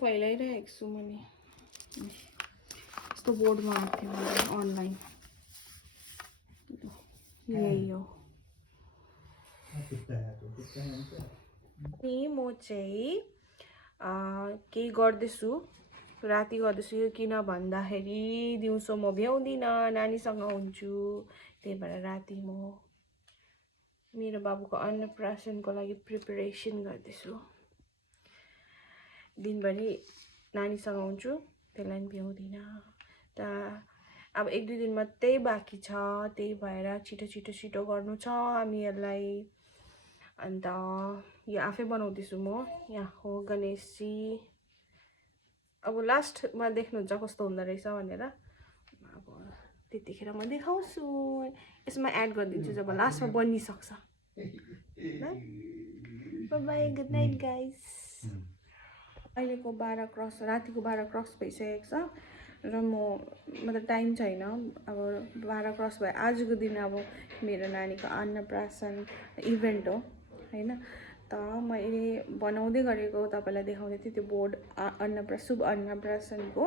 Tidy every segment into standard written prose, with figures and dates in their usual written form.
फैलाइरहेको छु मैले यस्तो बोर्डमा आएको थियो मैले अनलाइन यही हो नि म चाहिँ केही गर्दैछु राति गर्दैछु यो किन भन्दाखेरि दिउँसो म भ्याउँदिनँ नानीसँग हुन्छु त्यही भएर राति म मेरो बाबुको अन्नप्राशनको लागि प्रिपरेसन गर्दैछु दिनभरि नानीसँग हुन्छु त्यही लागि भ्याउँदिनँ त अब 1-2 दिन मात्रै बाँकी छ त्यही भएर छिटो गर्नु छ हामीहरूलाई अन्त यो आफै बनाउँदैछु म यहाँ हो गणेशजी अब लास्टमा देख्नुहुन्छ कस्तो हुँदो रहेछ भनेर अब त्यतिखेर म देखाउँछु यसमा एड गरिदिन्छु जब लास्टमा बनिसक्छ ल बाइ गुड नाइट गाइस अहिलेको 12 क्रस रातिको 12 क्रस भइसकेको छ र मतलब टाइम छैन अब 12 क्रस भयो आजको दिन अब मेरो नानीको अन्नप्राशन इभेन्ट हो हैन त मैले बनाउँदै गरेको तपाईलाई देखाउँदै थिएँ त्यो बोर्ड शुभ अन्नप्राशनको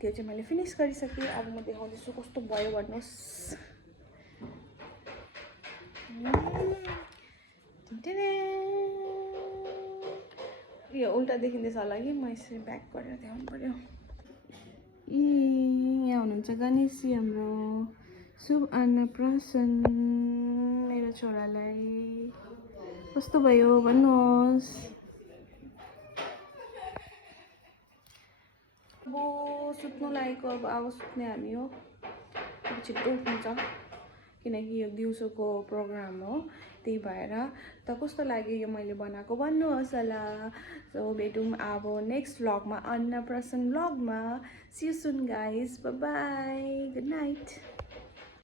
त्यो चाहिँ मैले फिनिश गरिसकेँ अब म देखाउँदैछु कस्तो भयो भन्नुस् यो उल्टा देखिँदैछ होला कि म यसरी ब्याक गरेर देखाउनु पर्यो यहाँ हुनुहुन्छ गणेशजी हाम्रो शुभ अन्नप्राशन मेरो छोरालाई कस्तो भयो भन्नुहोस् अब सुत्नु लागेको अब सुत्ने हामी हो छिटो उठ्नुहुन्छ किनकि यो दिउँसोको प्रोग्राम हो त्यही भएर त कस्तो लाग्यो यो मैले बनाएको भन्नुहोस् होला सो भेटौँ अब नेक्स्ट व्लगमा अन्नप्राशन व्लगमा see you soon guys bye bye good night